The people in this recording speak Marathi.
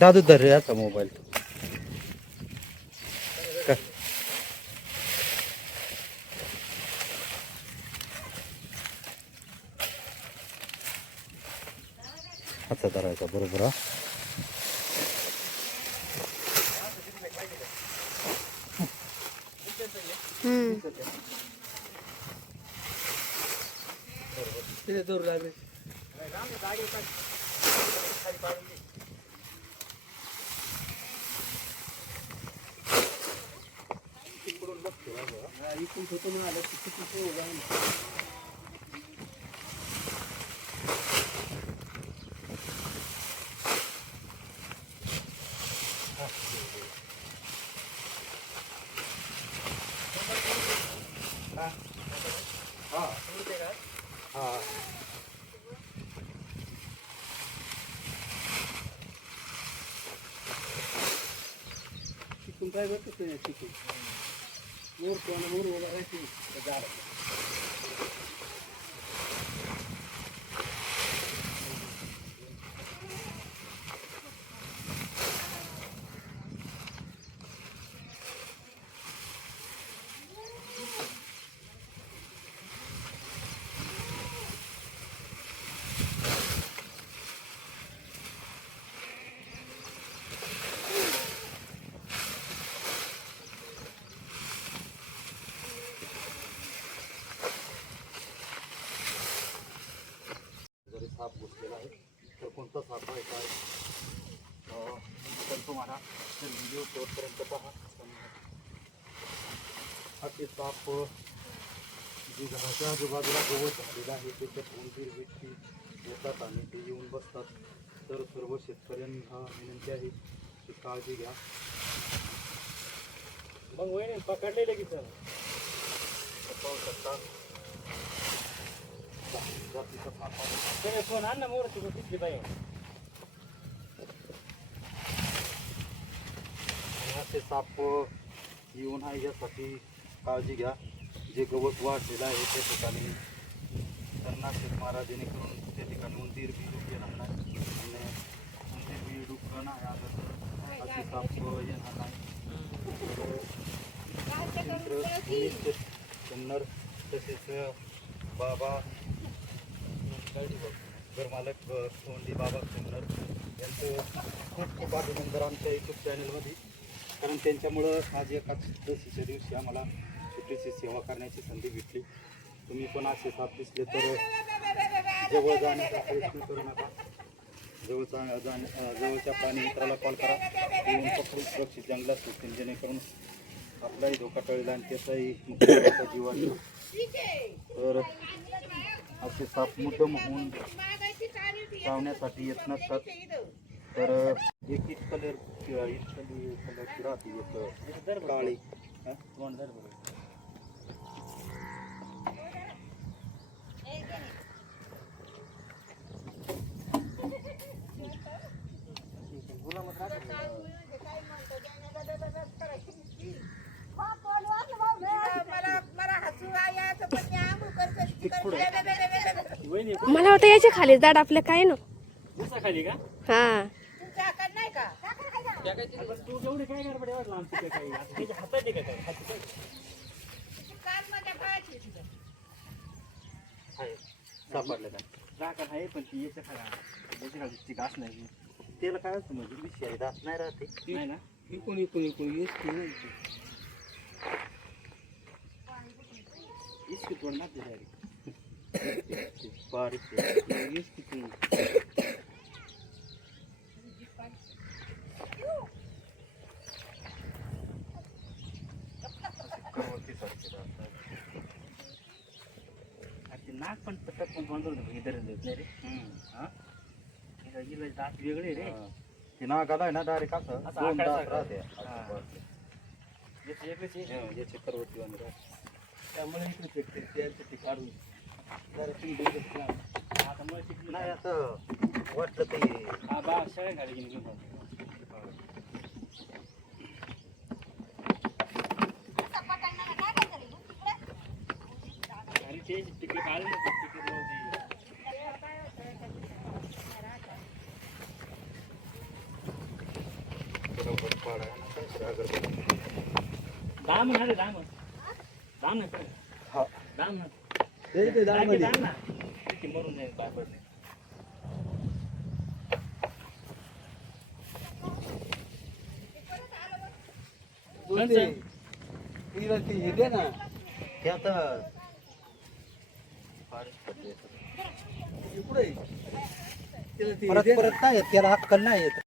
दादू धर रे याचा मोबाईल. हाचा धरायचा बरोबर. हा काय करतो चिकून मोर वगैरे साप घुसलेला आहे. तर कोणता साप आहे काय तर तुम्हाला व्हिडिओ शेवटपर्यंत पहा. हा ते साप जे घराच्या आजूबाजूला गवत झालेलं आहे त्याच्यात 2-3 व्यक्ती येतात आणि ते येऊन बसतात. तर सर्व शेतकऱ्यांना विनंती आहे की काळजी घ्या. मग वहिनी पकडलेले की सर पाहू शकता. फोन आण ना मोर तिथली पाहिजे. असे साप येऊन आहे यासाठी काळजी घ्या. जे गवत वाढलेलं आहे त्या ठिकाणी तणनाशक मारा जेणेकरून त्या ठिकाणी उंदीर बिडूक येणार नाही. आणि उंदीर बिडूक नाही आलं तर असे साप येणार नाही. कन्नड तसेच बाबा घरमालक सोंडी बाबा कन्नड यांचं खूप खूप अभिनंदन आमच्या यूट्यूब चॅनलमध्ये. कारण त्यांच्यामुळं आज एकादशीच्या दिवशी आम्हाला सुट्टीची सेवा करण्याची संधी भेटली. तुम्ही पण असे साप दिसले तर जवळ जाण्याचा प्रयत्न करू नका. जवळच्या प्राणी मित्राला कॉल करा. येऊन पकडून सुरक्षित जंगलात सुटतील जेणेकरून आपलाही धोका टळेल आणि त्याचाही जीव वाचेल. तर असे साप मुद्दाम होऊन चावण्यासाठी येत नसतात. तर एक कलरची राहते एक काळी मला वाटतं याच्या खाली झाड आपल्या काय ना खाली का हा नाही का तू एवढे काय गडबड एवढं लांब काय त्याच्या हातात आहे का काय सापडलं का राखण आहे पण ती याच्या खाली घास नाही. त्याला काय असतं म्हणजे विषारी दात नाही राहते. नाही ना इकून इसकी तोड ना बारीक नाक पण पटक पण बंद होतं इधर नाही रे. हिला दात वेगळे रे. ते नागाला आहे ना डायरेक्ट असं दोन दात राहते. याचे करवटी वगैरे राहते. त्यामुळे इकडे फेकते त्यासाठी काढून आता मग नाही असं वाटलं ते हा बा शाळा गाडी घेऊन आणि ते तिकडे काढलं तिकडे दाम ना रे दाम दाम ना हा दाम ना ते दाम टाकी दाम ना किती मरून जाईल काय पडले तिला ती हे दे ना ते आता इकडे तिला ती हे परत दे ना. परत नाही येत, त्याला अक्कल नाही येत.